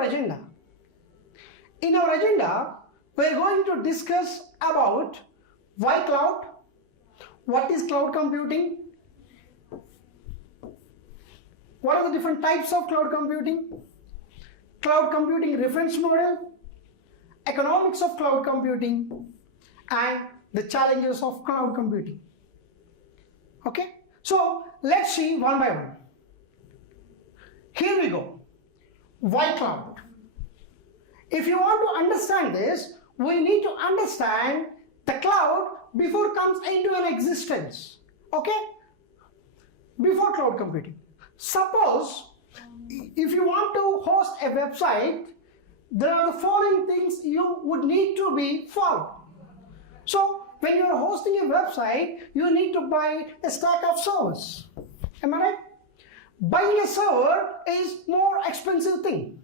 your agenda. In our agenda, we are going to discuss about why cloud, what is cloud computing, what are the different types of cloud computing reference model, economics of cloud computing, and the challenges of cloud computing. Okay, so let's see one by one. Here we go. Why cloud? If you want to understand this, we need to understand the cloud before it comes into an existence. Okay, before cloud computing. Suppose if you want to host a website, there are the following things you would need to be followed. So when you are hosting a website, you need to buy a stack of servers. Am I right? Buying a server is more expensive thing.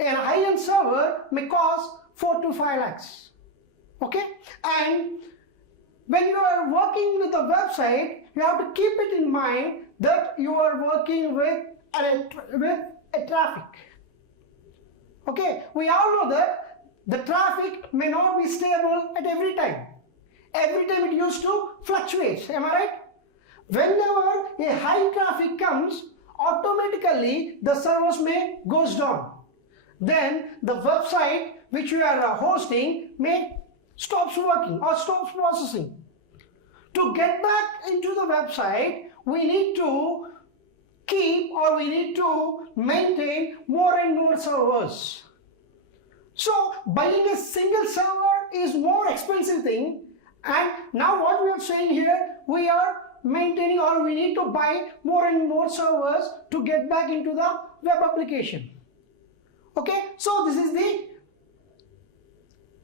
A high-end server may cost 4 to 5 lakhs. Okay? And when you are working with a website, you have to keep it in mind that you are working with a traffic. Okay? We all know that the traffic may not be stable at every time. Every time it used to fluctuate. Am I right? Whenever a high traffic comes, automatically the servers may goes down. Then the website which you are hosting may stops working or stops processing. To get back into the website, we need to keep or we need to maintain more and more servers. So buying a single server is more expensive thing, and now what we are saying here, we are maintaining or we need to buy more and more servers to get back into the web application. Okay, so this is the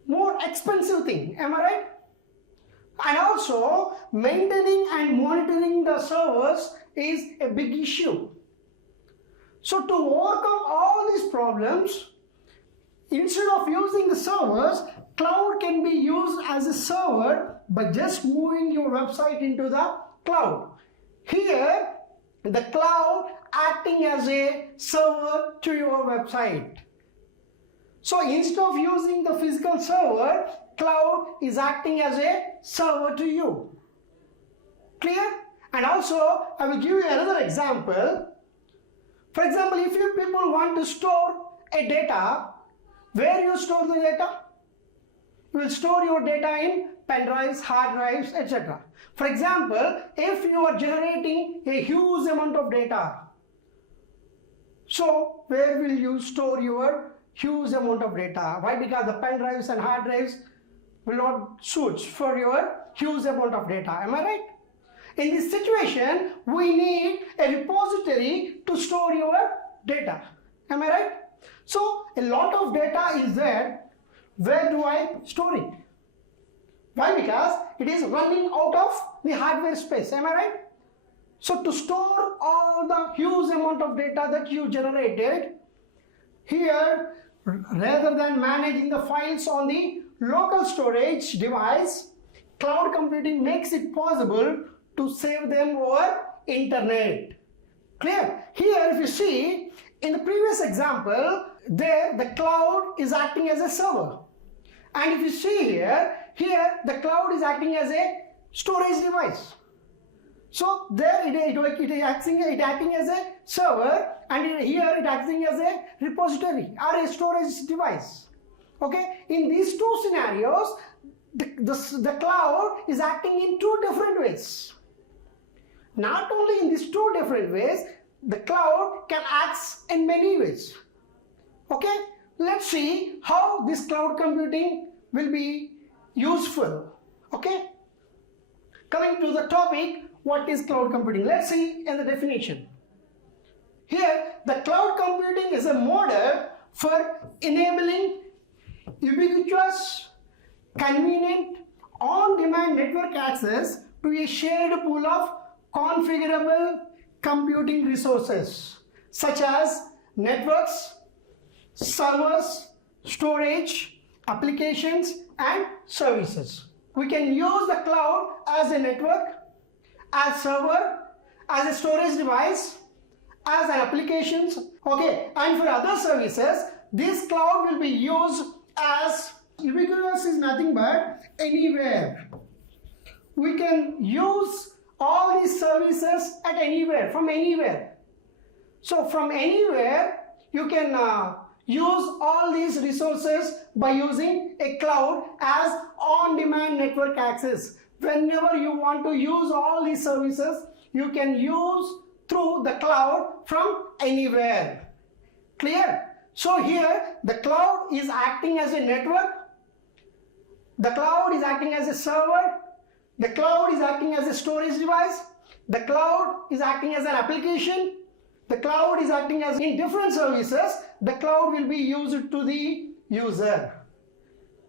more expensive thing, am I right? And also maintaining and monitoring the servers is a big issue. So to overcome all these problems, instead of using the servers, cloud can be used as a server by just moving your website into the cloud. Here, the cloud acting as a server to your website. So instead of using the physical server, cloud is acting as a server to you. Clear? And also, I will give you another example. For example, if you people want to store a data, where you store the data? You will store your data in pen drives, hard drives, etc. For example, if you are generating a huge amount of data, so where will you store your huge amount of data? Why? Because the pen drives and hard drives will not suit for your huge amount of data. Am I right? In this situation, we need a repository to store your data. Am I right? So a lot of data is there. Where do I store it? Why? Because it is running out of the hardware space. Am I right? So to store all the huge amount of data that you generated, here rather than managing the files on the local storage device, cloud computing makes it possible to save them over internet. Clear? Here if you see, in the previous example, there the cloud is acting as a server. And if you see here the cloud is acting as a storage device. So there it is acting as a server, and here it acting as a repository or a storage device. Okay, in these two scenarios, the cloud is acting in two different ways. Not only in these two different ways, the cloud can act in many ways. Okay, let's see how this cloud computing will be useful. Okay, coming to the topic, what is cloud computing? Let's see in the definition. Here, the cloud computing is a model for enabling ubiquitous, convenient, on-demand network access to a shared pool of configurable computing resources such as networks, servers, storage, applications, and services. We can use the cloud as a network, as server, as a storage device, as an applications. Okay, and for other services, this cloud will be used as ubiquitous is nothing but anywhere. We can use all these services at anywhere, from anywhere. So from anywhere, you can use all these resources by using a cloud as on-demand network access. Whenever you want to use all these services, you can use through the cloud from anywhere. Clear? So here the cloud is acting as a network, the cloud is acting as a server, the cloud is acting as a storage device, the cloud is acting as an application, the cloud is acting as in different services, the cloud will be used to the user.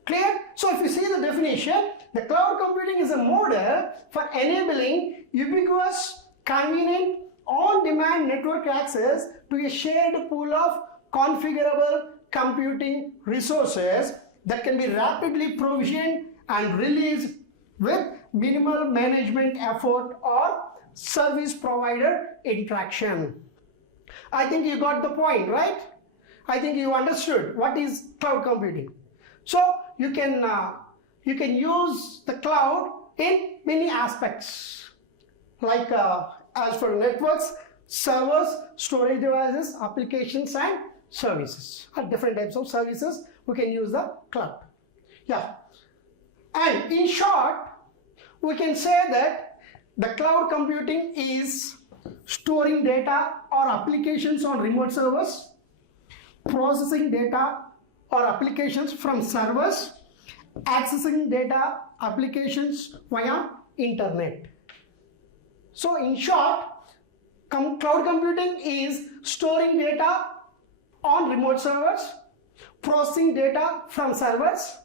Clear? So if you see the definition, the cloud computing is a model for enabling ubiquitous, convenient, on-demand network access to a shared pool of configurable computing resources that can be rapidly provisioned and released with minimal management effort or service provider interaction. I think you got the point, right? I think you understood what is cloud computing. So you can use the cloud in many aspects, like as for networks, servers, storage devices, applications and services. Different types of services we can use the cloud. Yeah. And in short, we can say that the cloud computing is storing data or applications on remote servers, processing data or applications from servers, accessing data applications via internet. So in short, cloud computing is storing data on remote servers, processing data from servers,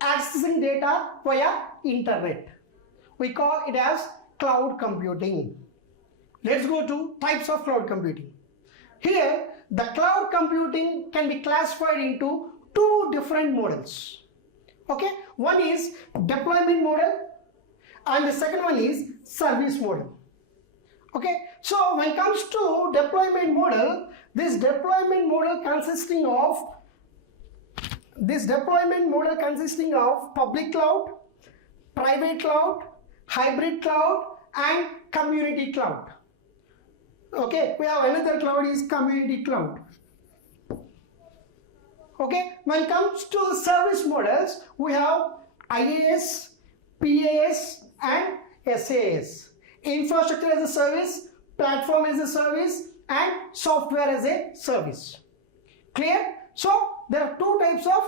accessing data via internet. We call it as cloud computing. Let's go to types of cloud computing. Here, the cloud computing can be classified into two different models. Okay, one is deployment model and the second one is service model. Okay, so when it comes to deployment model, this deployment model consisting of public cloud, private cloud, hybrid cloud and community cloud. Okay, we have another cloud is community cloud. Okay, when it comes to the service models, we have IaaS, PaaS and SaaS. Infrastructure as a service, platform as a service and software as a service. Clear? So there are two types of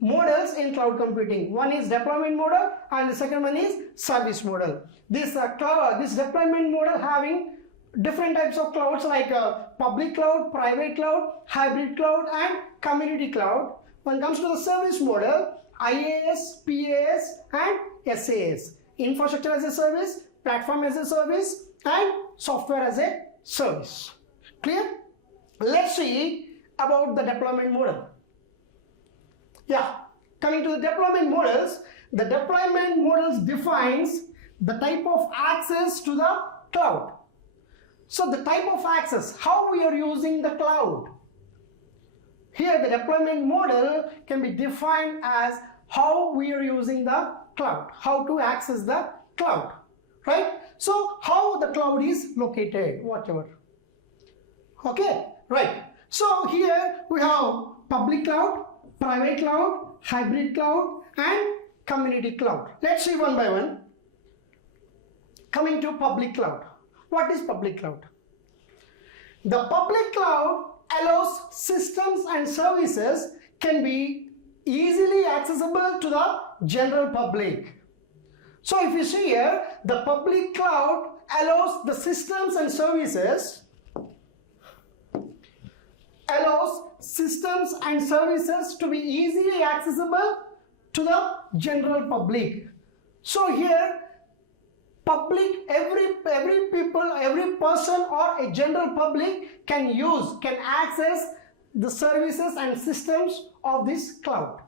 models in cloud computing. One is deployment model and the second one is service model. This deployment model having different types of clouds like public cloud, private cloud, hybrid cloud and community cloud. When it comes to the service model, IaaS, PaaS and SaaS. Infrastructure as a service, platform as a service and software as a service. Clear? Let's see about the deployment model. Yeah, coming to the deployment models, the deployment models defines the type of access to the cloud. So the type of access, how we are using the cloud. Here the deployment model can be defined as how we are using the cloud, how to access the cloud, right? So how the cloud is located, whatever. Okay, right. So here we have public cloud, private cloud, hybrid cloud and community cloud. Let's see one by one. Coming to public cloud. What is public cloud? The public cloud allows systems and services can be easily accessible to the general public. So if you see here, the public cloud allows the systems and services to be easily accessible to the general public. So here every person or a general public can access the services and systems of this cloud.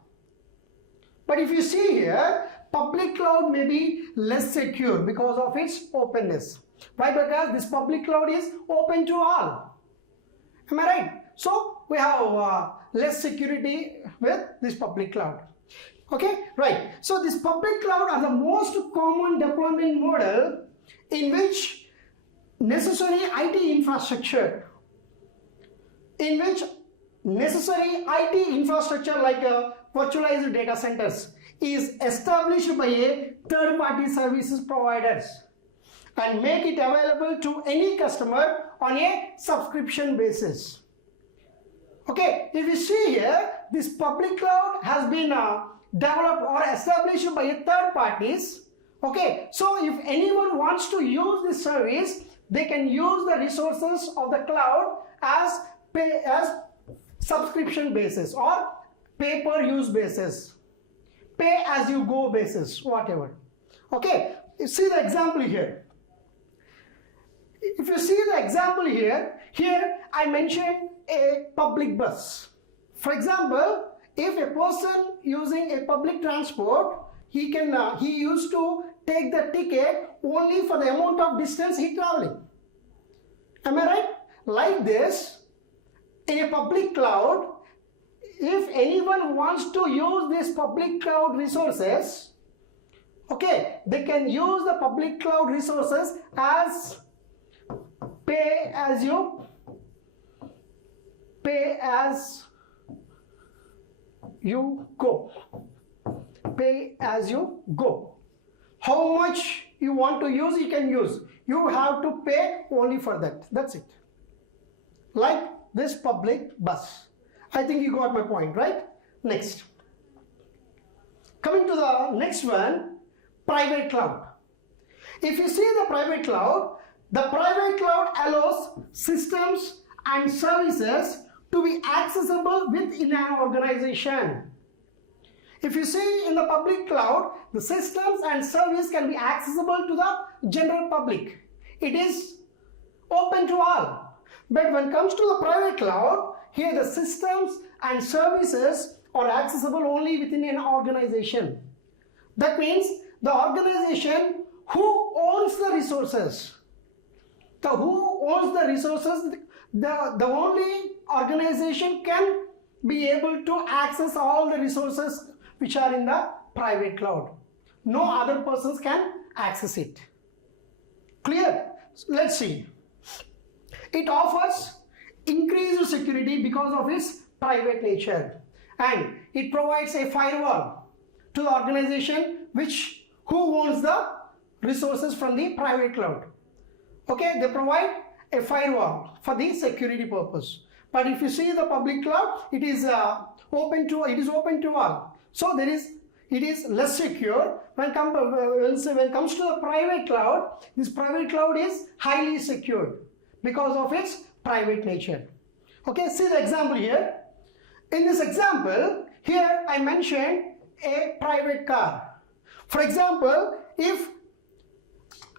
But if you see here, public cloud may be less secure because of its openness. Why? Because this public cloud is open to all. Am I right? So we have less security with this public cloud. Okay, right. So this public cloud are the most common deployment model in which necessary IT infrastructure, like virtualized data centers is established by a third-party services providers and make it available to any customer on a subscription basis. Okay, if you see here, this public cloud has been developed or established by third parties. Okay, so if anyone wants to use this service, they can use the resources of the cloud as subscription basis or pay per use basis, pay as you go basis, whatever. Okay, you see the example here. If you see the example here I mentioned a public bus. For example, if a person using a public transport, he used to take the ticket only for the amount of distance he traveling. Am I right? Like this, in a public cloud, if anyone wants to use this public cloud resources, okay, they can use the public cloud resources as pay as you go. Pay as you go. How much you want to use, you can use. You have to pay only for that. That's it. Like this public bus. I think you got my point, right? Next. Coming to the next one, private cloud. If you see the private cloud allows systems and services to be accessible within an organization. If you see in the public cloud, the systems and service can be accessible to the general public. It is open to all. But when it comes to the private cloud, here the systems and services are accessible only within an organization. That means the organization who owns the resources. The only organization can be able to access all the resources which are in the private cloud. No other persons can access it. Clear? So let's see. It offers increased security because of its private nature, and it provides a firewall to the organization who owns the resources from the private cloud. Okay, they provide a firewall for the security purpose. But if you see the public cloud, it is open to all. So it is less secure. When it comes to the private cloud, this private cloud is highly secured because of its private nature. Okay, see the example here. In this example, here I mentioned a private car. For example, if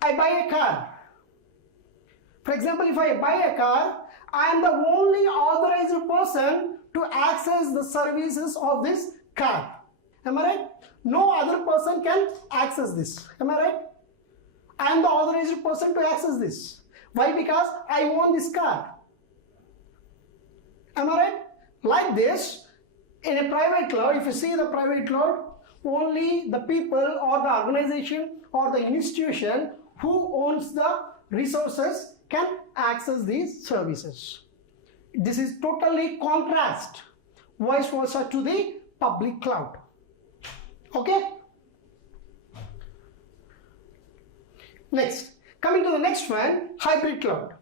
I buy a car, I am the only authorized person to access the services of this car. Am I right? No other person can access this. Am I right? I am the authorized person to access this. Why? Because I own this car. Am I right? Like this, in a private cloud, if you see the private cloud, only the people or the organization or the institution who owns the resources can access these services. This is totally contrast, vice versa to the public cloud. Okay? Next, coming to the next one, hybrid cloud.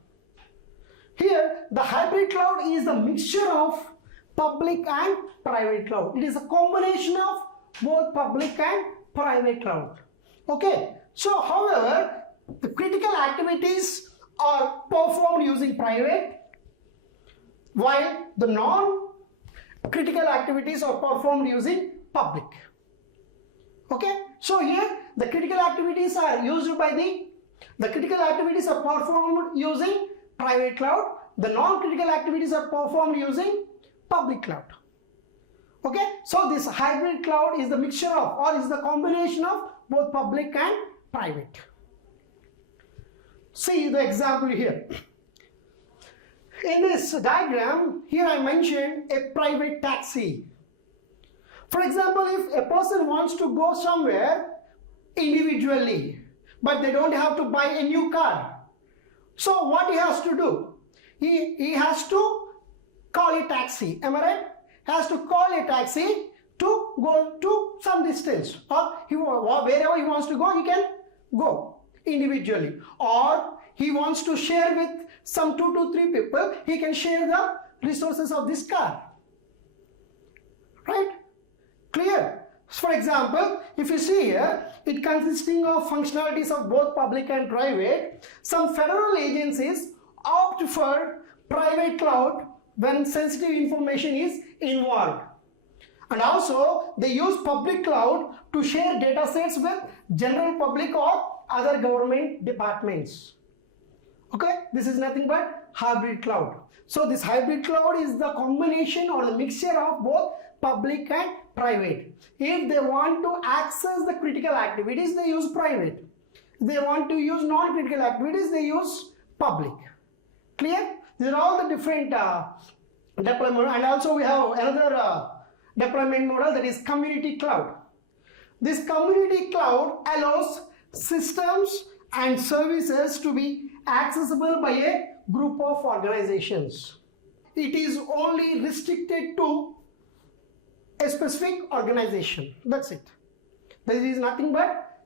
Here, the hybrid cloud is the mixture of public and private cloud. It is a combination of both public and private cloud. Okay, so however, the critical activities are performed using private, while the non-critical activities are performed using public. Okay, so here the critical activities are performed using private cloud. The non-critical activities are performed using public cloud. Okay, so this hybrid cloud is the mixture of, or is the combination of both public and private. See the example here. In this diagram, here I mentioned a private taxi. For example, if a person wants to go somewhere individually, but they don't have to buy a new car. So what he has to do? He has to call a taxi. Am I right? He has to call a taxi to go to some distance, or wherever he wants to go, he can go individually. Or he wants to share with some 2 to 3 people, he can share the resources of this car. Right? Clear? For example, if you see here, it consisting of functionalities of both public and private. Some federal agencies opt for private cloud when sensitive information is involved. And also, they use public cloud to share data sets with general public or other government departments. Okay, this is nothing but hybrid cloud. So this hybrid cloud is the combination or the mixture of both public and private. If they want to access the critical activities, they use private. If they want to use non-critical activities, they use public. Clear? These are all the different deployment. And also we have another deployment model, that is community cloud. This community cloud allows systems and services to be accessible by a group of organizations. It is only restricted to a specific organization. That's it. This is nothing but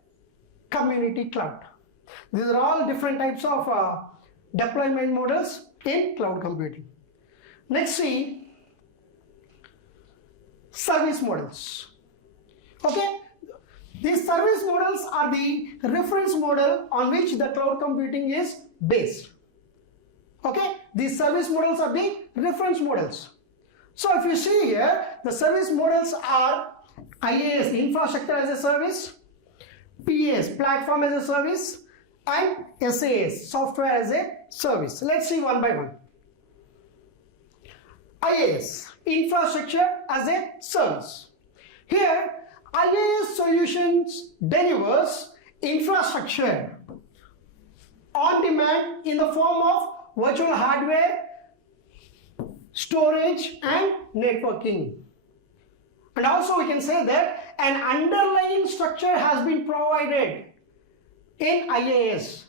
community cloud. These are all different types of deployment models in cloud computing. Next, see service models. Okay, these service models are the reference model on which the cloud computing is based. Okay, these service models are the reference models. So if you see here, the service models are IaaS, infrastructure as a service, PaaS, platform as a service, and SaaS, software as a service. Let's see one by one. IaaS, infrastructure as a service. Here, IaaS solutions delivers infrastructure on demand in the form of virtual hardware, storage, and networking. And also we can say that an underlying structure has been provided in IaaS.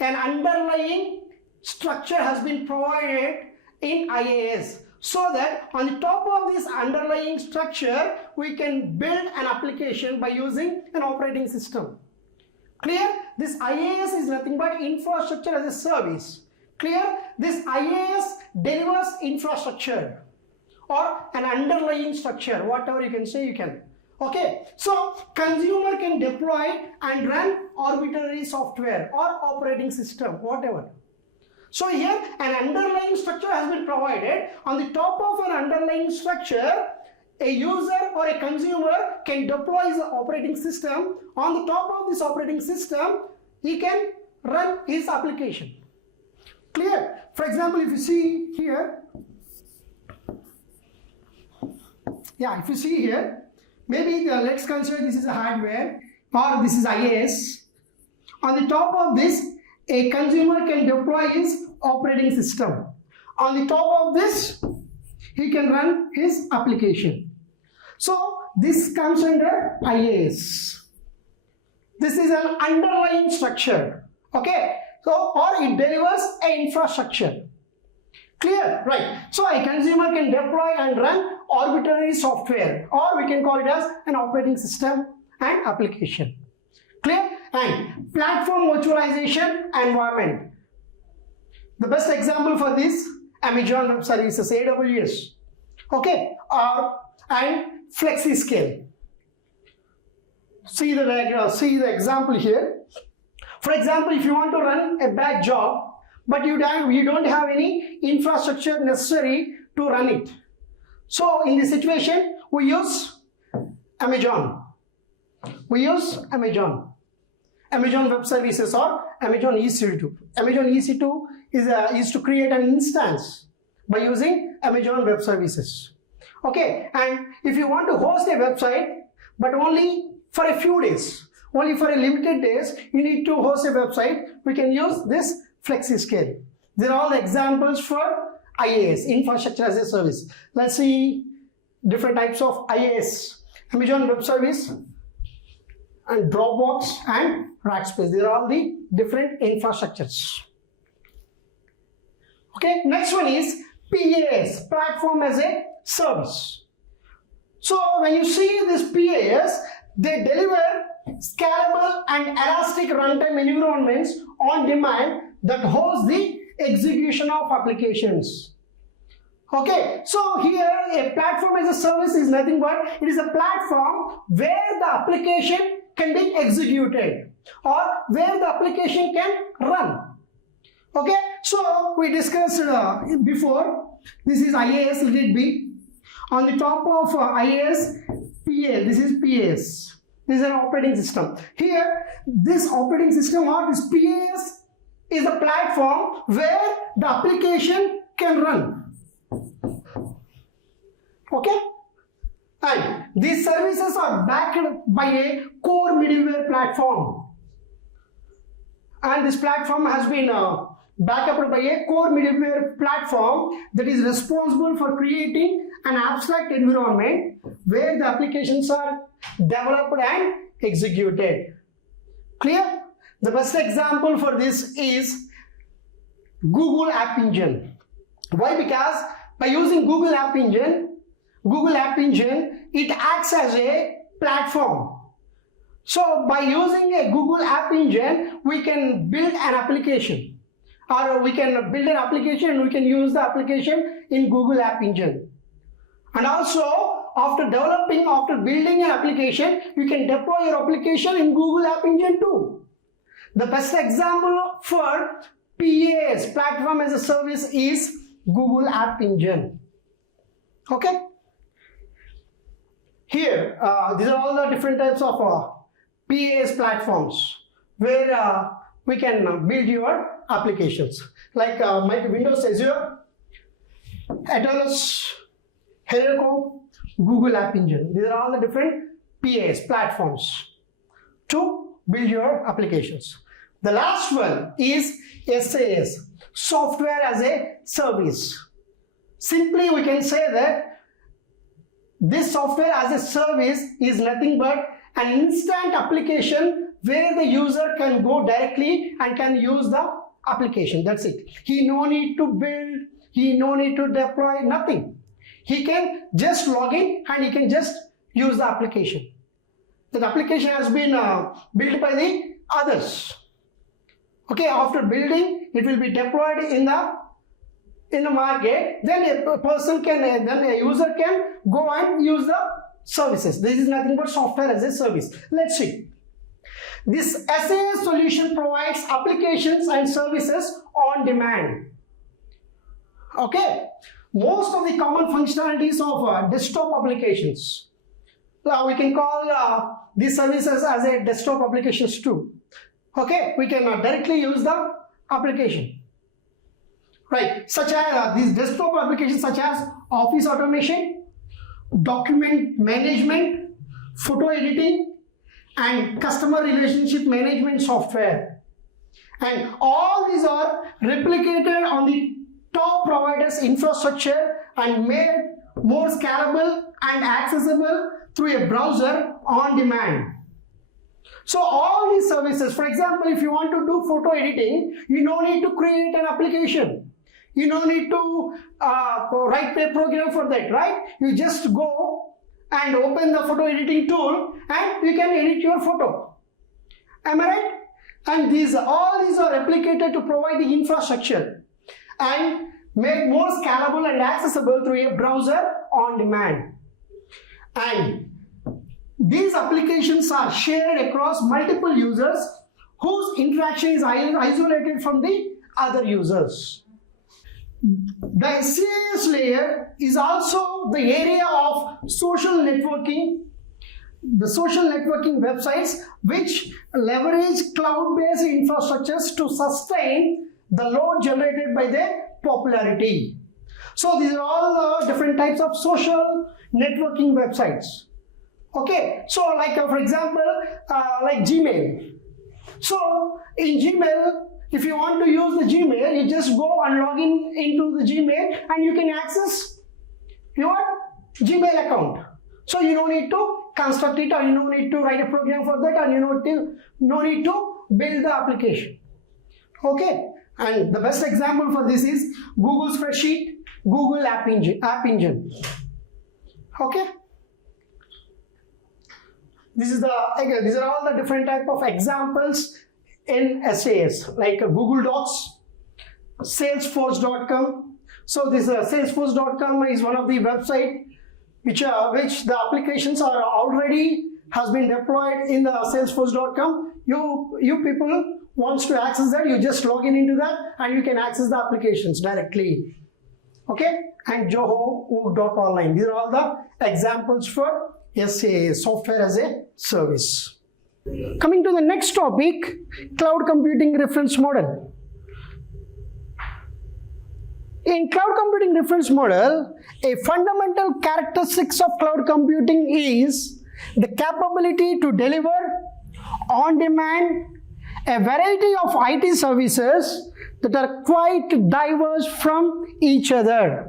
An underlying structure has been provided in IaaS, so that on the top of this underlying structure we can build an application by using an operating system. Clear? This IaaS is nothing but infrastructure as a service. Clear? This IaaS delivers infrastructure or an underlying structure, whatever you can say, you can. Okay, so consumer can deploy and run arbitrary software or operating system, whatever. So here an underlying structure has been provided. On the top of an underlying structure, a user or a consumer can deploy the operating system. On the top of this operating system, he can run his application. Clear? For example, if you see here, if you see here, maybe let's consider this is a hardware or this is IaaS. On the top of this, a consumer can deploy his operating system. On the top of this, he can run his application. So this comes under IaaS. This is an underlying structure. Okay, so or it delivers an infrastructure. Clear? Right. So a consumer can deploy and run arbitrary software, or we can call it as an operating system and application. Clear? And platform virtualization environment. The best example for this, Amazon Web Services, AWS. Okay, and FlexiScale. See the diagram, see the example here. For example, if you want to run a batch job, but you don't have any infrastructure necessary to run it. So in this situation, we use Amazon. We use Amazon Web Services or Amazon EC2. Amazon EC2 is to create an instance by using Amazon Web Services. Okay, and if you want to host a website, but only for a few days, only for a limited days, you need to host a website, we can use this FlexiScale. These are all the examples for IaaS, infrastructure as a service. Let's see different types of IaaS. Amazon Web Service and Dropbox and Rackspace. These are all the different infrastructures. Okay, next one is PaaS, Platform as a Service. So when you see this PaaS, they deliver scalable and elastic runtime environments on demand that host the execution of applications. Okay, so here a platform as a service is nothing but it is a platform where the application can be executed or where the application can run. Okay, so we discussed before, this is IaaS, let it be. On the top of IaaS, PaaS, this is PaaS. This is an operating system. Here, this operating system or this PaaS is a platform where the application can run. Okay, and these services are backed by a core middleware platform, and this platform has been backed up by a core middleware platform that is responsible for creating an abstract environment where the applications are developed and executed. Clear? The best example for this is Google App Engine. Why? Because by using Google App Engine, it acts as a platform. So by using a Google App Engine, we can build an application, or we can build an application and we can use the application in Google App Engine. And also, after building an application, you can deploy your application in Google App Engine too. The best example for PaaS, Platform as a Service, is Google App Engine. Okay. Here, these are all the different types of PaaS platforms where we can build your applications. Like Windows Azure, Atlas, Heroku, Google App Engine. These are all the different PaaS platforms to build your applications. The last one is SaaS, Software as a Service. Simply, we can say that this software as a service is nothing but an instant application where the user can go directly and can use the application. That's it. He no need to build, he no need to deploy, nothing. He can just log in and he can just use the application. That application has been built by the others. Okay, after building, it will be deployed in the market. Then a user can go and use the services. This is nothing but software as a service. Let's see. This SaaS solution provides applications and services on demand. Okay, most of the common functionalities of desktop applications, we can call these services as a desktop applications too. Okay, we can directly use the application. Right, such as these desktop applications such as office automation, document management, photo editing, and customer relationship management software. And all these are replicated on the top providers' infrastructure and made more scalable and accessible through a browser on demand. So all these services, for example, if you want to do photo editing, you don't need to create an application. You don't need to write a program for that, right? You just go and open the photo editing tool and you can edit your photo. Am I right? And all these are replicated to provide the infrastructure and make more scalable and accessible through a browser on demand. And these applications are shared across multiple users whose interaction is isolated from the other users. The SaaS layer is also the area of social networking, the social networking websites which leverage cloud-based infrastructures to sustain the load generated by their popularity. So these are all the different types of social networking websites. Okay, so like for example, like Gmail. So in Gmail, If you want to use the Gmail, you just go and log in into the Gmail and you can access your Gmail account. So you don't need to construct it, or you don't need to write a program for that, or you no need to build the application. Okay, and the best example for this is Google Spreadsheet, Google App Engine. Okay, these are all the different type of examples in SAS, like Google Docs, Salesforce.com. So this Salesforce.com is one of the website which the applications are already has been deployed in the Salesforce.com. You people wants to access that, you just log in into that and you can access the applications directly. Okay, and Zoho.online. These are all the examples for SAS, software as a service. Coming to the next topic, cloud computing reference model. In cloud computing reference model, a fundamental characteristics of cloud computing is the capability to deliver on demand a variety of IT services that are quite diverse from each other.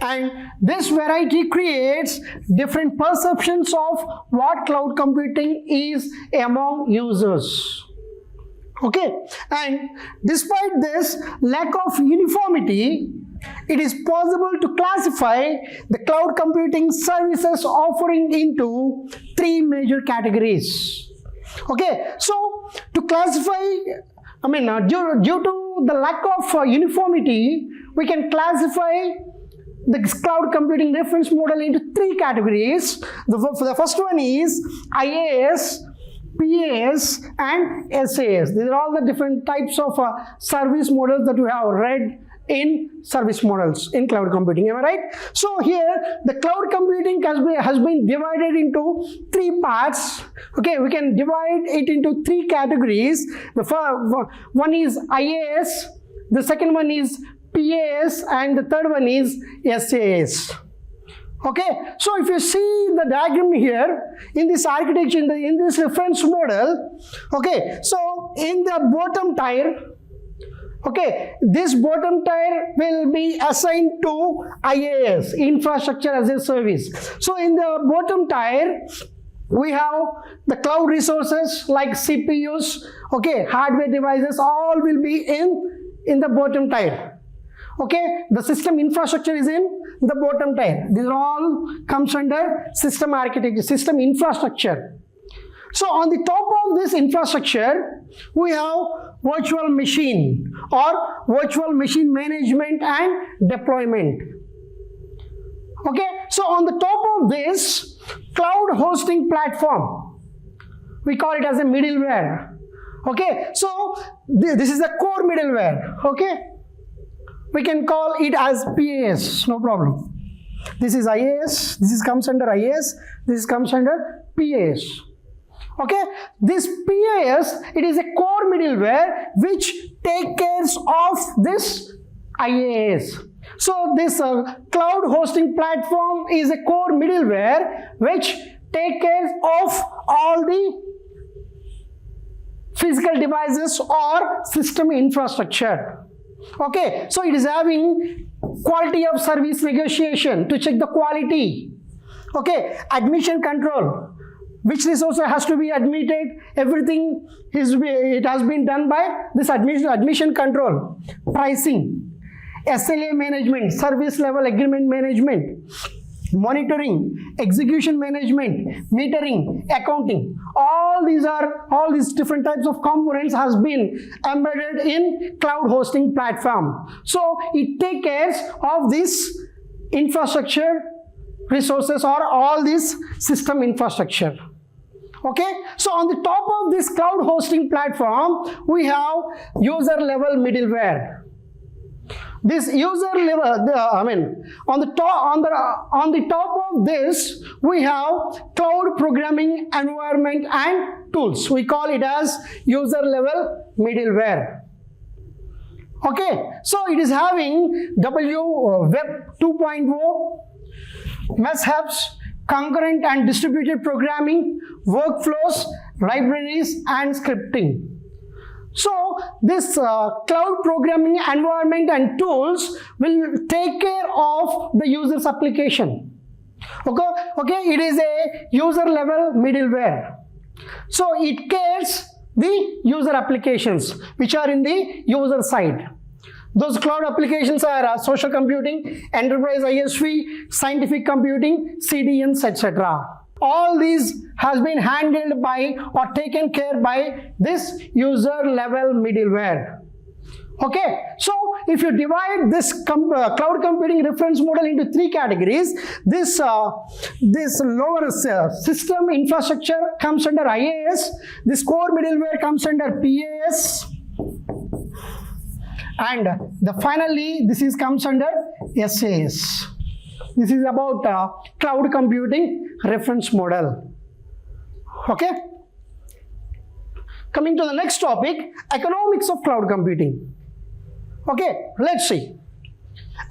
And this variety creates different perceptions of what cloud computing is among users. Okay, and despite this lack of uniformity, it is possible to classify the cloud computing services offering into three major categories. Okay, so to classify, due to the lack of uniformity, we can classify the cloud computing reference model into three categories. The first one is IaaS, PaaS and SAS. These are all the different types of service models that we have read in service models in cloud computing. Am I right? So here the cloud computing has been divided into three parts. Okay, we can divide it into three categories. The first one is IaaS, the second one is PaaS, and the third one is SAS. Okay, so if you see the diagram here in this architecture, in this reference model, okay, so in the bottom tier, okay, this bottom tier will be assigned to IaaS, infrastructure as a service. So in the bottom tier, we have the cloud resources like CPUs, okay, hardware devices, all will be in the bottom tier. Okay, the system infrastructure is in the bottom tier. These all comes under system architecture, system infrastructure. So on the top of this infrastructure, we have virtual machine or virtual machine management and deployment. Okay, so on the top of this cloud hosting platform, we call it as a middleware. Okay, so this is the core middleware. Okay, we can call it as PaaS, no problem. This is IaaS, this comes under IaaS, this comes under PaaS. Okay, this PaaS, it is a core middleware which takes care of this IaaS. So this cloud hosting platform is a core middleware which takes care of all the physical devices or system infrastructure. Okay, so it is having quality of service negotiation to check the quality. Okay, admission control, which resource has to be admitted, everything it has been done by this admission control. Pricing, SLA management, service level agreement management, monitoring, execution management, metering, accounting. All these different types of components has been embedded in cloud hosting platform. So it takes care of this infrastructure resources or all this system infrastructure. Okay, so on the top of this cloud hosting platform, we have user level middleware. This user level, on the top of this, we have cloud programming environment and tools. We call it as user level middleware. Okay, so it is having Web 2.0, Meshaps, concurrent and distributed programming, workflows, libraries, and scripting. So this cloud programming environment and tools will take care of the user's application. Okay, it is a user level middleware. So it cares the user applications which are in the user side. Those cloud applications are social computing, enterprise ISV, scientific computing, CDNs, etc. All these has been handled by or taken care by this user level middleware. Okay, so if you divide this cloud computing reference model into three categories, this lower system infrastructure comes under IaaS, this core middleware comes under PaaS, and finally this comes under SaaS. This is about cloud computing reference model. Okay, coming to the next topic, economics of cloud computing. Okay, let's see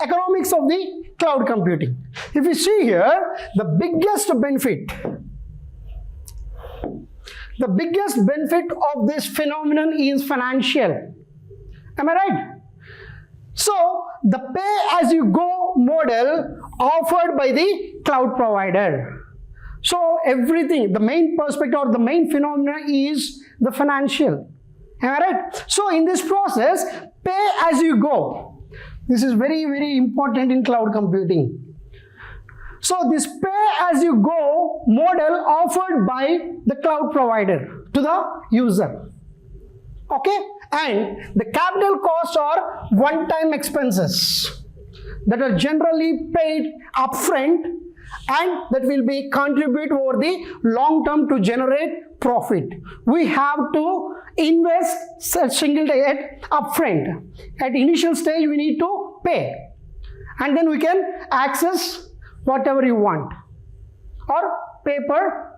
economics of the cloud computing. If you see here, the biggest benefit of this phenomenon is financial. Am I right? So the pay-as-you-go model offered by the cloud provider. So everything, the main perspective or the main phenomenon is the financial. Am I right? So in this process, pay-as-you-go. This is very, very important in cloud computing. So this pay-as-you-go model offered by the cloud provider to the user. Okay, and the capital costs are one-time expenses that are generally paid upfront and that will be contribute over the long term to generate profit. We have to invest single day upfront. At initial stage we need to pay and then we can access whatever you want, or pay per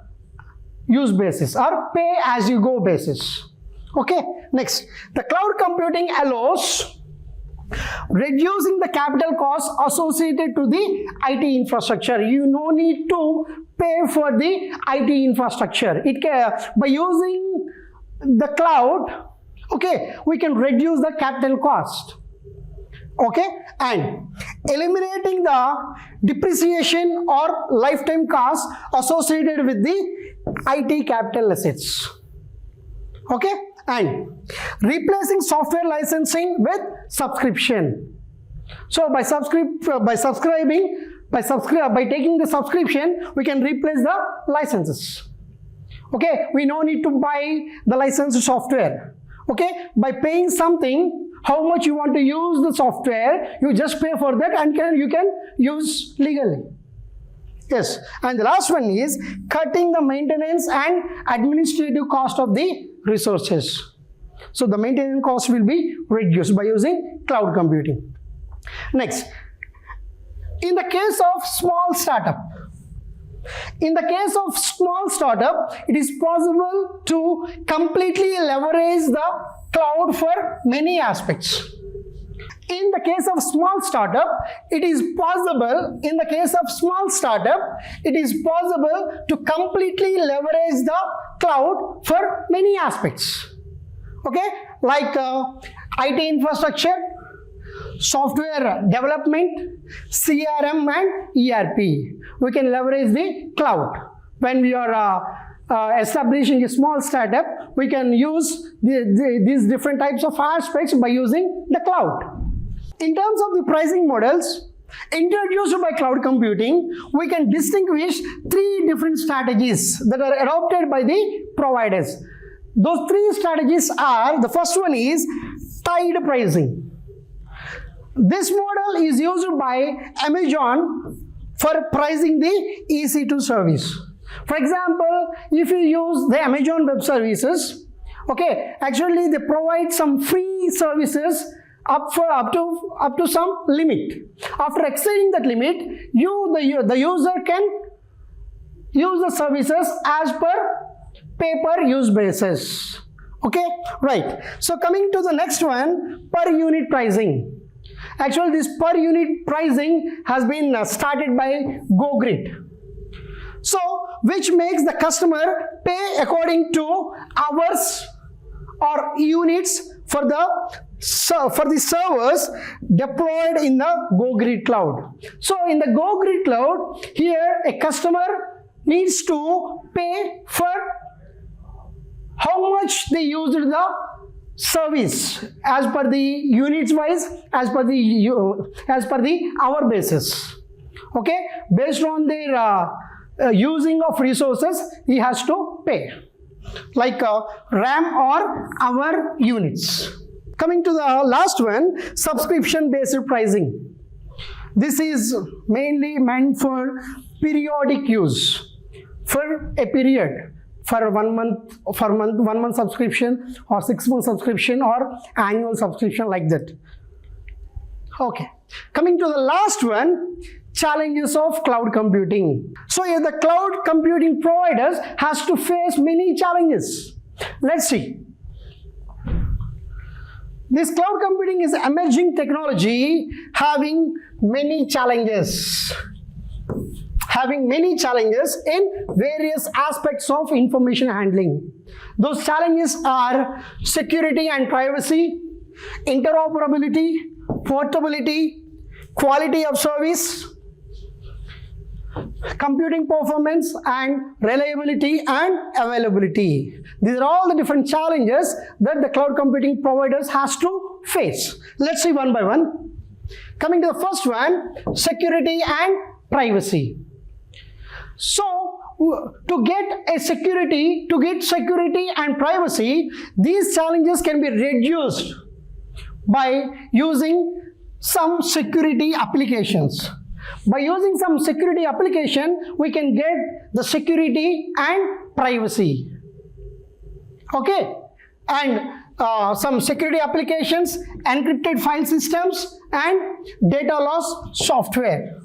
use basis or pay as you go basis. Okay, next, the cloud computing allows reducing the capital costs associated to the IT infrastructure. You no need to pay for the IT infrastructure. By using the cloud, okay, we can reduce the capital cost. Okay, and eliminating the depreciation or lifetime costs associated with the IT capital assets. Okay, and replacing software licensing with subscription. So by taking the subscription, we can replace the licenses. Okay, we no need to buy the licensed software. Okay, by paying something, how much you want to use the software, you just pay for that and you can use legally. Yes, and the last one is cutting the maintenance and administrative cost of the resources. So the maintenance cost will be reduced by using cloud computing. Next, in the case of small startup, it is possible to completely leverage the cloud for many aspects. In the case of small startup, it is possible to completely leverage the cloud for many aspects. Okay, like IT infrastructure, software development, CRM and ERP. We can leverage the cloud. When we are establishing a small startup, we can use these different types of aspects by using the cloud. In terms of the pricing models introduced by cloud computing, we can distinguish three different strategies that are adopted by the providers. Those three strategies are, the first one is tied pricing. This model is used by Amazon for pricing the EC2 service. For example, if you use the Amazon Web Services, okay, actually they provide some free services up to some limit. After exceeding that limit, the user can use the services as per pay-per-use basis. Okay, right. So coming to the next one, per unit pricing. Actually, this per unit pricing has been started by GoGrid. So, which makes the customer pay according to hours or units for the servers deployed in the GoGrid cloud. So in the GoGrid cloud, here a customer needs to pay for how much they used the service as per the units wise, as per the hour basis. Okay, based on their using of resources, he has to pay, like RAM or hour units. Coming to the last one, subscription based pricing. This is mainly meant for periodic use, for a period, for 1 month, 1 month subscription, or 6 month subscription, or annual subscription, like that. Okay, coming to the last one, challenges of cloud computing. So here the cloud computing providers has to face many challenges. Let's see. This cloud computing is emerging technology having many challenges. In various aspects of information handling. Those challenges are security and privacy, interoperability, portability, quality of service, computing performance, and reliability and availability. These are all the different challenges that the cloud computing providers has to face. Let's see one by one. Coming to the first one, security and privacy. So to get security and privacy, these challenges can be reduced by using some security applications. By using some security application, we can get the security and privacy. Okay, and some security applications, encrypted file systems, and data loss software.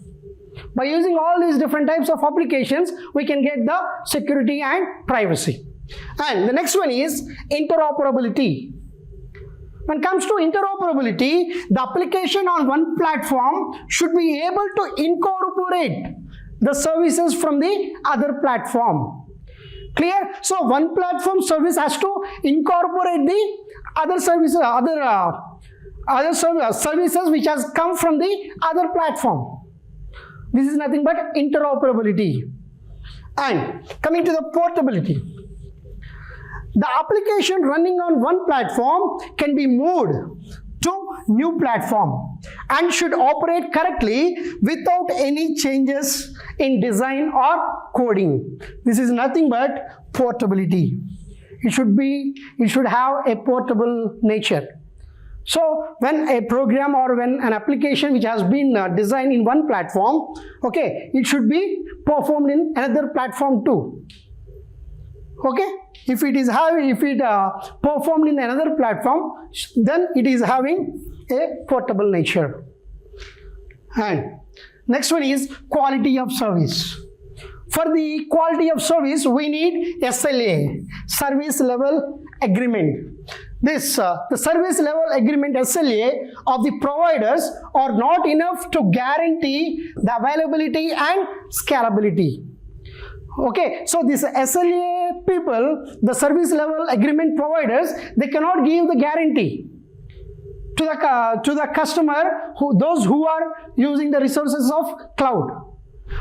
By using all these different types of applications, we can get the security and privacy. And the next one is interoperability. When it comes to interoperability, the application on one platform should be able to incorporate the services from the other platform. Clear? So one platform service has to incorporate the other services, services which has come from the other platform. This is nothing but interoperability. And coming to the portability. The application running on one platform can be moved to new platform and should operate correctly without any changes in design or coding. This is nothing but portability. It should have a portable nature. So when a program or when an application which has been designed in one platform, okay, it should be performed in another platform too. Okay, if it performed in another platform, then it is having a portable nature. And next one is quality of service. For the quality of service, we need SLA, service level agreement. The service level agreement SLA of the providers are not enough to guarantee the availability and scalability. Okay, so this SLA people, the service level agreement providers, they cannot give the guarantee to the customer, those who are using the resources of cloud.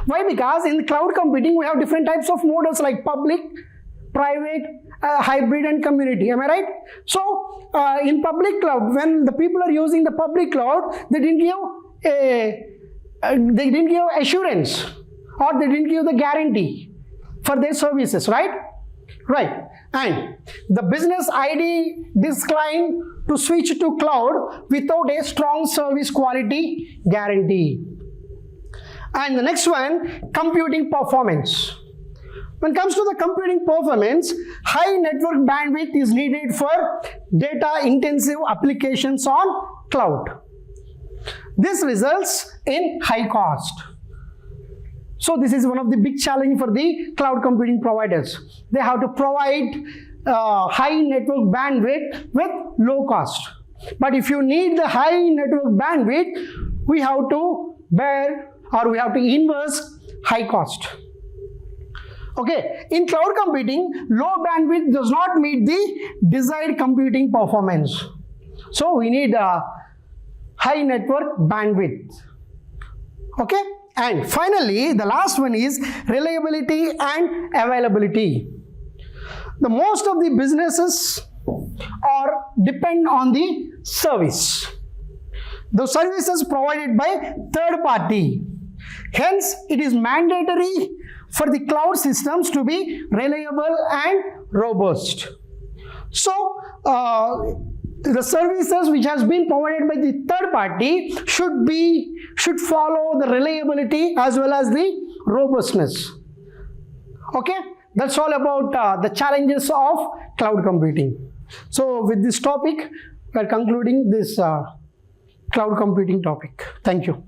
Why? Because in cloud computing we have different types of models like public, private, hybrid, and community. Am I right? So in public cloud, when the people are using the public cloud, they didn't give assurance, or they didn't give the guarantee for their services, right? Right. And the business ID declined to switch to cloud without a strong service quality guarantee. And the next one, computing performance. When it comes to the computing performance, high network bandwidth is needed for data-intensive applications on cloud. This results in high cost. So this is one of the big challenges for the cloud computing providers. They have to provide high network bandwidth with low cost. But if you need the high network bandwidth, we have to bear, or we have to invest high cost. Okay, in cloud computing, low bandwidth does not meet the desired computing performance. So we need a high network bandwidth. Okay, and finally, the last one is reliability and availability. The most of the businesses depend on the service. The services provided by third party. Hence, it is mandatory for the cloud systems to be reliable and robust. So, the services which has been provided by the third party should follow the reliability as well as the robustness. Okay, that's all about the challenges of cloud computing. So, with this topic, we are concluding this cloud computing topic. Thank you.